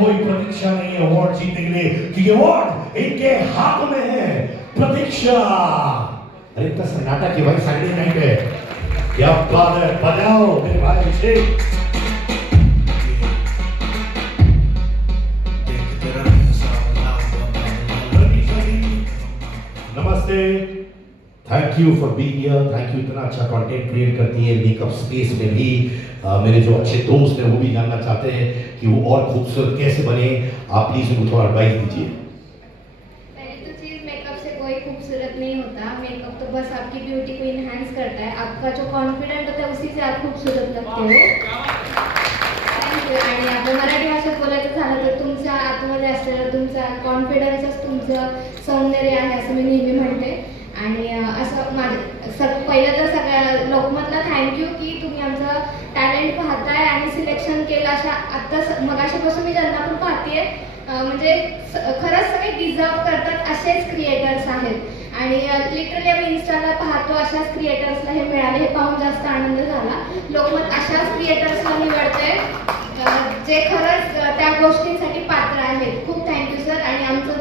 कोई प्रतीक्षा नहीं है अवार्ड जीतने के लिए, क्योंकि अवार्ड इनके हाथ में है। प्रतीक्षा, अरे इतना सन्नाटा कि भाई सैटरडे नाइट है, क्या बात है, बजाओ मेरे भाई अभिषेक। नमस्ते, thank you for being here, thank you. इतना अच्छा कंटेंट क्रिएट करती है मेकअप स्पेस में भी। मेरे जो अच्छे दोस्त हैं वो भी जानना चाहते हैं कि वो और खूबसूरत कैसे बने। आप प्लीज उनको थोड़ा एडवाइस दीजिए। पहली तो चीज़, मेकअप से कोई खूबसूरत नहीं होता। मेकअप तो बस आपकी ब्यूटी को इन्हांस करता है। आपका जो कॉन्फिडेंट होता है उसी से आप खूबसूरत लगते हो। थँक्यू। आणि आता मराठी भाषेत बोलायचं झालं तर तुमच्या आतमध्ये असलेलं तुमचा कॉन्फिडन्सच तुमचं सौंदर्य आहे असं मी नेहमी म्हणते। आणि असं माझं पहिलं तर सगळ्या लोकमतला थँक्यू की तुम्ही आमचं टॅलेंट पाहताय आणि सिलेक्शन केलं। अशा आत्ता मगाशीपासून मी ज्यांना पण पाहते म्हणजे खरंच सगळे डिझर्व करतात असेच क्रिएटर्स आहेत। आणि लिटरली आम्ही इन्स्टाला पाहतो अशाच क्रिएटर्सला हे मिळाले, हे पाहून जास्त आनंद झाला। लोकमत अशाच क्रिएटर्सला निवडतंय जे खरंच त्या गोष्टींसाठी पात्र आहेत। खूप थँक्यू सर। आणि आमचं